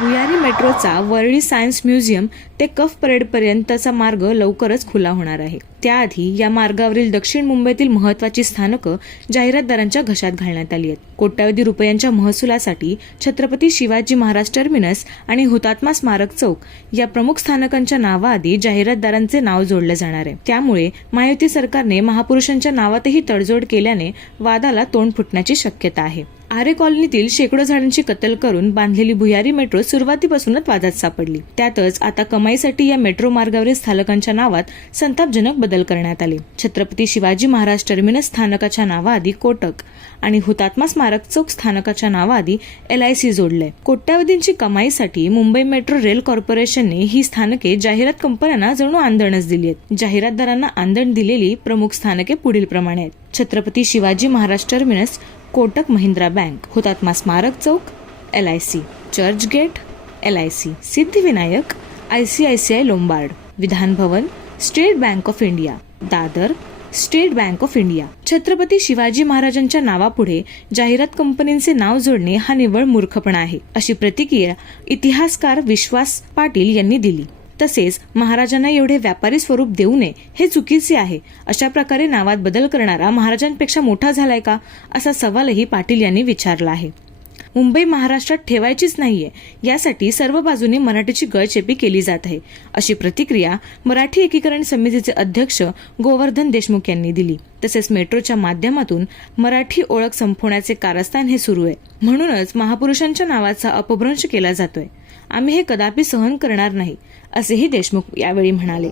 भुयारी मेट्रोचा Worli science museum ते कफ परेडपर्यंतचा मार्ग लवकरच खुला होणार आहे. त्याआधी या मार्गावरील दक्षिण मुंबईतील महत्वाची स्थानकं जाहिरातदारांच्या घशात घालण्यात आली आहेत. कोट्यावधी रुपयांच्या महसुलासाठी छत्रपती शिवाजी महाराज टर्मिनस आणि हुतात्मा स्मारक चौक या प्रमुख स्थानकांच्या नावाआधी जाहिरातदारांचे नाव जोडले जाणार आहे. त्यामुळे महायुती सरकारने महापुरुषांच्या नावातही तडजोड केल्याने वादाला तोंड फुटण्याची शक्यता आहे. आरे कॉलनीतील शेकडो झाडांची कत्तल करून बांधलेली भुयारी मेट्रो सुरुवातीपासूनच वादात सापडली. त्यातच आता कमाईसाठी या मेट्रो मार्गावरील स्थानकांच्या नावात संतापजनक बदल बदल करण्यात आले. छत्रपती शिवाजी महाराज टर्मिनस स्थानकाच्या नावाआधी कोटक आणि हुतात्मा स्मारक चौक स्थानकाच्या नावाआधी एल आय सी जोडलंय कोट्यावधींची कमाईसाठी मुंबई मेट्रो रेल कॉर्पोरेशनने ही स्थानके जाहिरात कंपन्यांना जणू आंदणच दिली आहेत. जाहिरातदारांना आंदण दिलेली प्रमुख स्थानके पुढील प्रमाणे आहेत. Chhatrapati Shivaji Maharaj Terminus Kotak Mahindra Bank Hutatma Smarak Chowk L I C Churchgate L I C Siddhivinayak I C I C I Lombard Vidhan Bhavan State Bank of India Dadar State Bank of India. Chhatrapati Shivaji महाराजांच्या नावापुढे जाहिरात कंपनींचे नाव जोडणे हा निव्वळ मूर्खपणा आहे अशी प्रतिक्रिया इतिहासकार विश्वास पाटील यांनी दिली. तसेच महाराजांना एवढे व्यापारी स्वरूप देऊ नये हे चुकीचे आहे अशा प्रकारे नावात बदल करणारा महाराजांपेक्षा मोठा झालाय का असा सवालही पाटील यांनी विचारला आहे. मुंबई महाराष्ट्रात ठेवायचीच नाहीये. यासाठी सर्व बाजूने मराठीची गळचेपी केली जात आहे. अशी प्रतिक्रिया मराठी एकीकरण समितीचे अध्यक्ष गोवर्धन देशमुख यांनी दिली. तसेच मेट्रोच्या माध्यमातून मराठी ओळख संपवण्याचे कारस्थान हे सुरू आहे. म्हणूनच महापुरुषांच्या नावाचा अपभ्रंश केला जातोय. आम्ही हे कदापि सहन करणार नाही असेही देशमुख यावेळी म्हणाले.